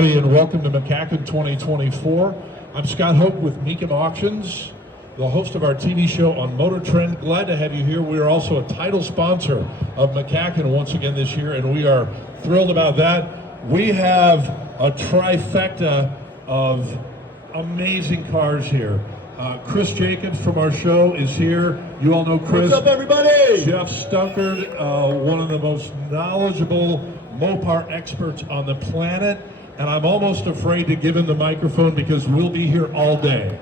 And welcome to MCACN 2024. I'm Scott Hope with MCACN Auctions, the host of our TV show on Motor Trend. Glad to have you here. We are also a title sponsor of MCACN once again this year, and we are thrilled about that. We have a trifecta of amazing cars here. Chris Jacobs from our show is here. You all know Chris. What's up, everybody? Jeff Stunkard, one of the most knowledgeable Mopar experts on the planet. And I'm almost afraid to give him the microphone because we'll be here all day.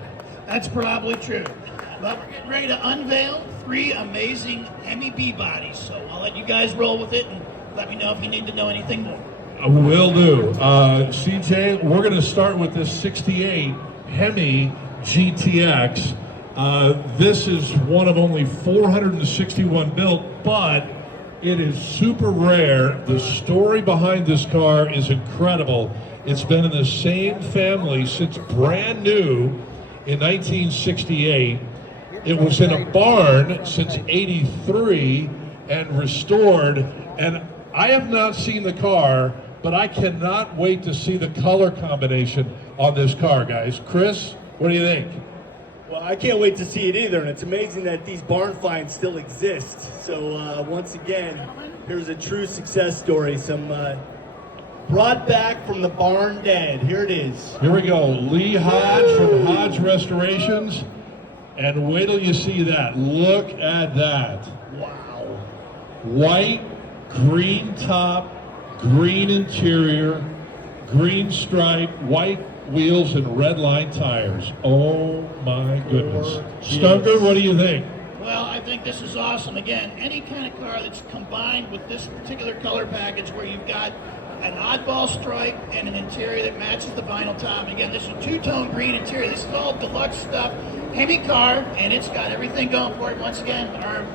That's probably true. But we're getting ready to unveil 3 amazing Hemi B bodies. So I'll let you guys roll with it and let me know if you need to know anything more. Will do. CJ, we're going to start with this 68 Hemi GTX. This is one of only 461 built, but it is super rare. The story behind this car is incredible. It's been in the same family since brand new in 1968. It was in a barn since '83 and restored. And I have not seen the car, but I cannot wait to see the color combination on this car, guys. Chris, what do you think? Well, I can't wait to see it either, and it's amazing that these barn finds still exist. So once again, here's a true success story. Some brought back from the barn dead. Here it is. Here we go. Lee Hodge from Hodge Restorations. And wait till you see that. Look at that. Wow. White, green top, green interior, green stripe, white wheels, and red line tires. Oh my goodness. Stunker, what do you think? Well, I think this is awesome. Again, any kind of car that's combined with this particular color package where you've got an oddball stripe and an interior that matches the vinyl top. And again, this is a two-tone green interior. This is all deluxe stuff. Heavy car, and it's got everything going for it. Once again, our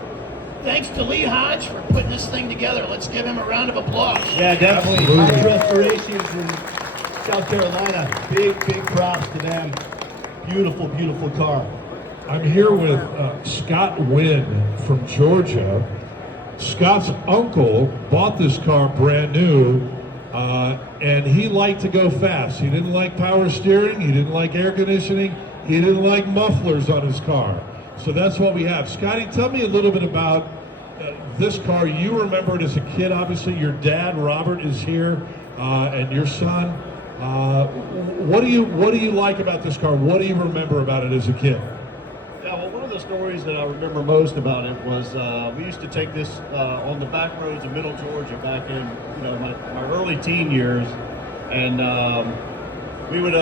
thanks to Lee Hodge for putting this thing together. Let's give him a round of applause. Yeah, definitely. Absolutely. Hodge Restorations in South Carolina. Big props to them. Beautiful, beautiful car. I'm here with Scott Wynn from Georgia. Scott's uncle bought this car brand new, and he liked to go fast. He didn't like power steering, he didn't like air conditioning, he didn't like mufflers on his car. So that's what we have. Scotty, tell me a little bit about this car. You remember it as a kid, obviously. Your dad, Robert, is here, and your son. What do you like about this car? What do you remember about it as a kid? Yeah, well, one of the stories that I remember most about it was we used to take this on the back roads of Middle Georgia back in my early teen years, and we would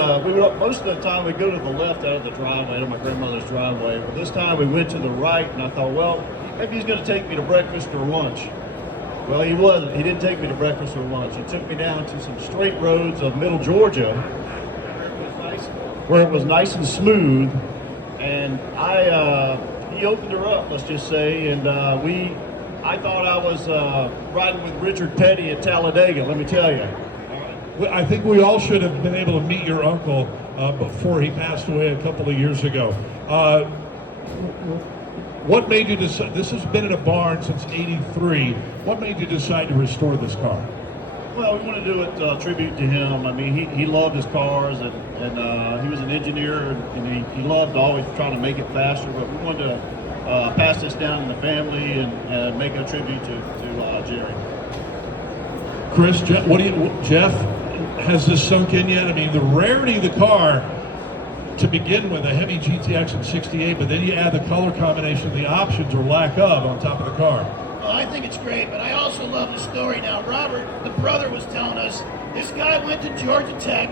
most of the time we'd go to the left out of the driveway, out of my grandmother's driveway. But this time we went to the right, and I thought, well, maybe he's going to take me to breakfast or lunch. Well, he wasn't. He didn't take me to breakfast or lunch. He took me down to some straight roads of Middle Georgia, where it was nice and smooth. And he opened her up, let's just say, and I thought I was riding with Richard Petty at Talladega, let me tell you. I think we all should have been able to meet your uncle before he passed away a couple of years ago. What made you decide? This has been in a barn since '83. What made you decide to restore this car? Well, we want to do it tribute to him. I mean, he loved his cars, and he was an engineer, and he loved always trying to make it faster. But we wanted to pass this down in the family and make a tribute to Jerry. Chris, Jeff, has this sunk in yet? I mean, the rarity of the car to begin with, a Hemi GTX in '68, but then you add the color combination, the options or lack of on top of the car. Well, I think it's great, but I also love the story. Now, Robert, the brother, was telling us this guy went to Georgia Tech,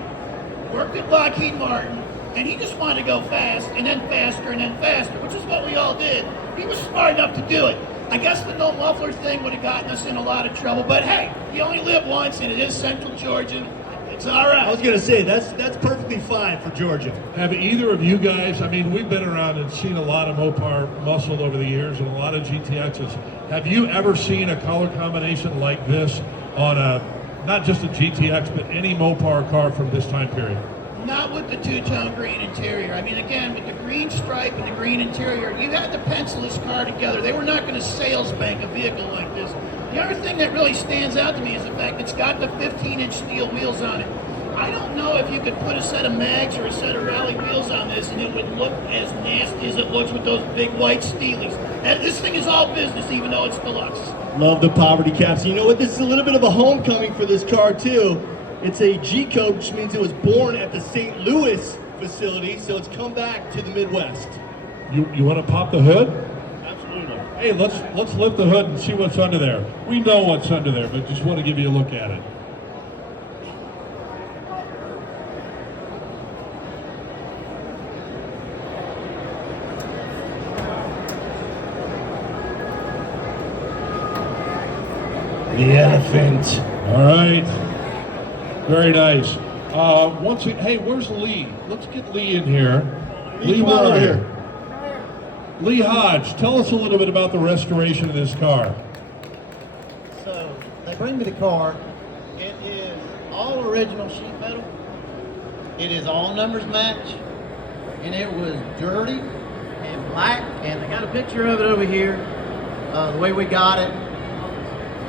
worked at Lockheed Martin, and he just wanted to go fast, and then faster, which is what we all did. He was smart enough to do it. I guess the no muffler thing would have gotten us in a lot of trouble, but hey, you only live once, and it is Central Georgia. It's all right. I was going to say, that's perfectly fine for Georgia. Have either of you guys, I mean, we've been around and seen a lot of Mopar muscle over the years and a lot of GTXs. Have you ever seen a color combination like this on not just a GTX, but any Mopar car from this time period? Not with the two-tone green interior. I mean, again, with the green stripe and the green interior, you had to pencil this car together. They were not going to sales bank a vehicle like this. The other thing that really stands out to me is the fact it's got the 15-inch steel wheels on it. I don't know if you could put a set of mags or a set of rally wheels on this and it would look as nasty as it looks with those big white Steelies. And this thing is all business, even though it's deluxe. Love the poverty caps. You know what? This is a little bit of a homecoming for this car too. It's a G code, which means it was born at the St. Louis facility, so it's come back to the Midwest. You want to pop the hood? Absolutely. Hey, let's lift the hood and see what's under there. We know what's under there, but just want to give you a look at it. The elephant. All right. Very nice. Hey, where's Lee? Let's get Lee in here. Lee, where are you? Lee Hodge, tell us a little bit about the restoration of this car. So they bring me the car. It is all original sheet metal. It is all numbers match, and it was dirty and black. And I got a picture of it over here. The way we got it.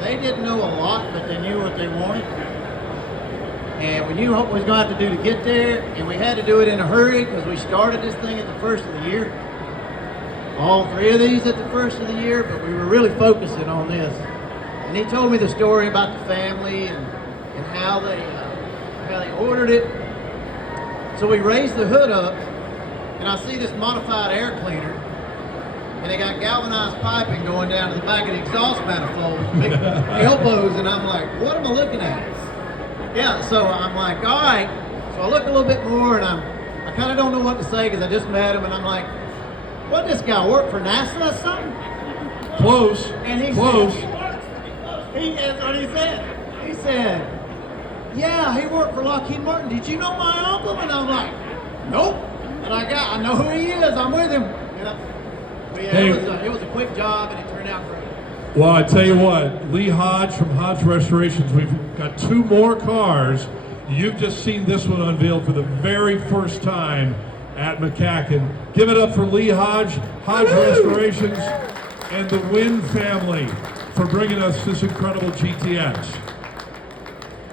They didn't know a lot, but they knew what they wanted. And we knew what we was going to have to do to get there, and we had to do it in a hurry because we started this thing at the first of the year. All three of these at the first of the year, but we were really focusing on this. And he told me the story about the family and how they ordered it. So we raised the hood up, and I see this modified air cleaner, and they got galvanized piping going down to the back of the exhaust manifold, big elbows, and I'm like, what am I looking at? Yeah, so I'm like, all right. So I look a little bit more, and I kind of don't know what to say because I just met him, and I'm like, what, this guy work for NASA or something? Close. And he Close. That's what he said. He said, yeah, he worked for Lockheed Martin. Did you know my uncle? And I'm like, nope. And I know who he is. I'm with him. You know? But yeah, Hey. it was a quick job, and it turned out great. Well, I tell you what, Lee Hodge from Hodge Restorations, we've got two more cars. You've just seen this one unveiled for the very first time at MCACN. Give it up for Lee Hodge, Hodge Restorations, and the Wynn family for bringing us this incredible GTX.